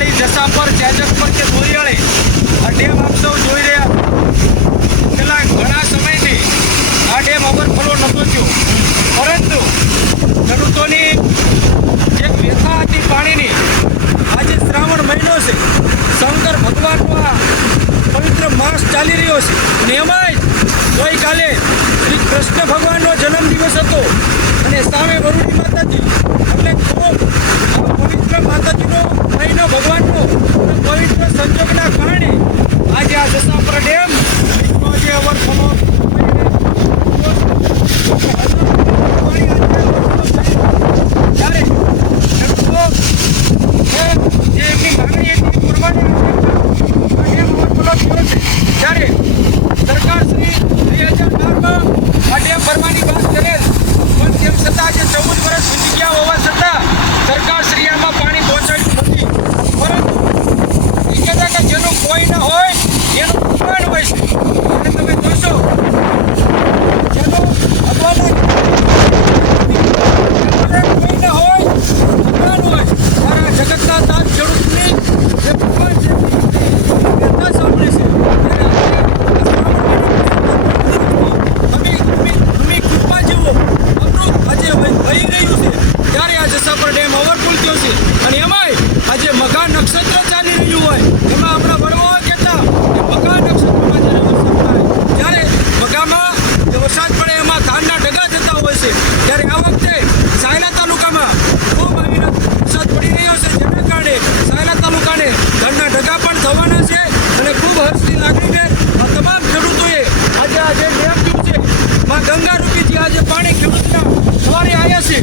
વડાળી, જસાપર, ચેજકપર કે બોરિયાળી આ ડેમ આપ સૌ જોઈ રહ્યા. છેલ્લા ઘણા સમયથી આ ડેમ ઓવરફ્લો નહોતો થયો, પરંતુ ખેડૂતોની જે વ્યથા હતી પાણીની, આજે શ્રાવણ મહિનો છે, શંકર ભગવાનનો આ પવિત્ર માસ ચાલી રહ્યો છે અને એમાંય ગઈકાલે શ્રી કૃષ્ણ ભગવાનનો જન્મદિવસ હતો અને સામે વરુણી માતાજી, એટલે ખૂબ પવિત્ર માતાજીનો મહિનો, ભગવાનનો પવિત્ર સંજોગના કારણે આજે આ જસાપર ડેમ જે ઓવરફ્લો ત્યારે ખેડૂતો જે એમની માંગણી હતી પૂરવાની ડેમ ઓવરફ્લો થયો છે. ત્યારે સરકાર શ્રી 2012માં આ ડેમ ભરવાની વાત કરેલ, પણ તેમ છતાં આજે 14 વર્ષ વીતી ગયા હોવા છતાં સરકાર શ્રી આમાં પાણી પહોંચાડ્યું નથી. પરંતુ એ કહેતા કે જેનું કોઈ ન હોય એનું ભગવાન હોય છે. અને તમે જોશો જેનો ભગવાન કોઈ ન હોય ભગવાન હોય, ત્યારે જગતના તાજ ખેડૂતની જે ભગવાન છે વ્યથા સાંભળે છે. કૃપા જેવો અમૃત આજે વહી રહ્યું છે, ત્યારે આ જસાપર ડેમ ઓવરફુલ થયો છે. અને એમાંય આજે મઘા નક્ષત્ર ચાલી રહ્યું હોય, એમાં આપણા વડવાઓ કહેતા કે મઘા નક્ષત્રમાં જ્યારે મઘામાં જે વરસાદ પડે એમાં ધાનના ઢગા જતા હોય છે. ત્યારે આ વખતે સાયલા તાલુકામાં ખૂબ અવિરત વરસાદ પડી રહ્યો છે, જેના કારણે સાયલા તાલુકાને ધાનના ઢગા પણ થવાના છે. અને ખૂબ હર્ષની લાગણીને આ તમામ ખેડૂતોએ આજે આ જે ડેમ થયું છે માં ગંગા રૂપી જે આજે પાણી ખેડૂતના સવારે આવ્યા છે